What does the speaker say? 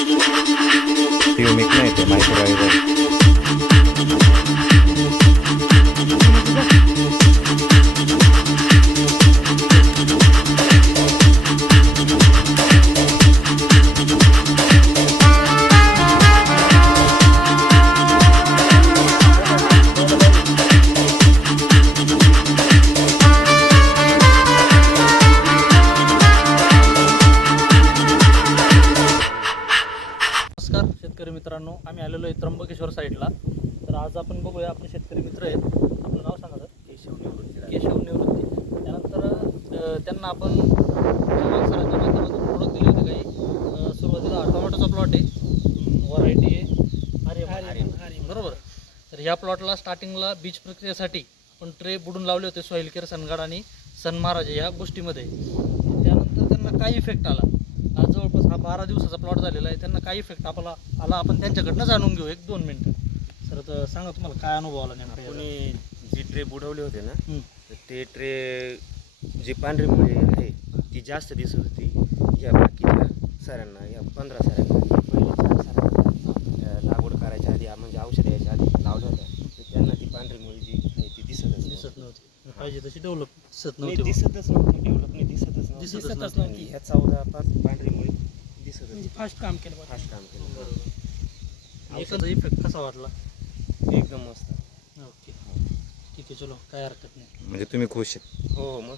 Pumic na ito, microiron. शेतकरी मित्रांनो आम्ही आलेलो आहे त्र्यंबकेश्वर साईडला. तर आज आपण बघूया आपले शेतकरी मित्र आहेत. आपलं नाव सांगा सर केशव निवृत्ती केशव निवृत्ती. त्यानंतर त्यांना आपण सरांच्या माध्यमातून प्रोडक्ट दिले होते काही. सुरुवातीला टोमॅटोचा प्लॉट आहे. व्हरायटी आहे. आर्यमान बरोबर. तर ह्या प्लॉटला स्टार्टिंगला बीज प्रक्रियेसाठी आपण ट्रे बुडून लावले होते सॉईल केअर सनगाड आणि सन महाराज या गोष्टीमध्ये. त्यानंतर त्यांना काय इफेक्ट आला. हा बारा दिवसाचा प्लॉट झालेला आहे. त्यांना काय इफेक्ट आपला आला आपण त्यांच्याकडनं जाणून घेऊ. एक दोन मिनटं. सर तर सांगा तुम्हाला काय अनुभव आला नेमका? कोणी जी ट्रे बुडवले होते ना. तर ते ट्रे जी पांढरी मुळी आहे ती जास्त दिसत होती. या बाकीच्या सरांना या पंधरा सरांना या पहिले चार या लागवड करायच्या आधी म्हणजे औषध यायच्या आधी लावल्या होत्या. तर त्यांना ती पांढरी मुळी जी आहे ती दिसतच दिसत नव्हती. नव्हती पाहिजे तशी डेव्हलप दिसत नाही नव्हती दिसतच नव्हती डेव्हलप नाही दिसतच नव्हती. दिसतच नव्हती. नव्हती ह्या चौदा पाच पांढरी मुळी. दिसतच म्हणजे फास्ट काम केलं बरं. फास्ट काम केलं एखादा इफेक्ट कसा वाटला. एकदम मस्त. ओके. ठीक आहे चलो? काय हरकत नाही. म्हणजे तुम्ही खुश आहे हो मग.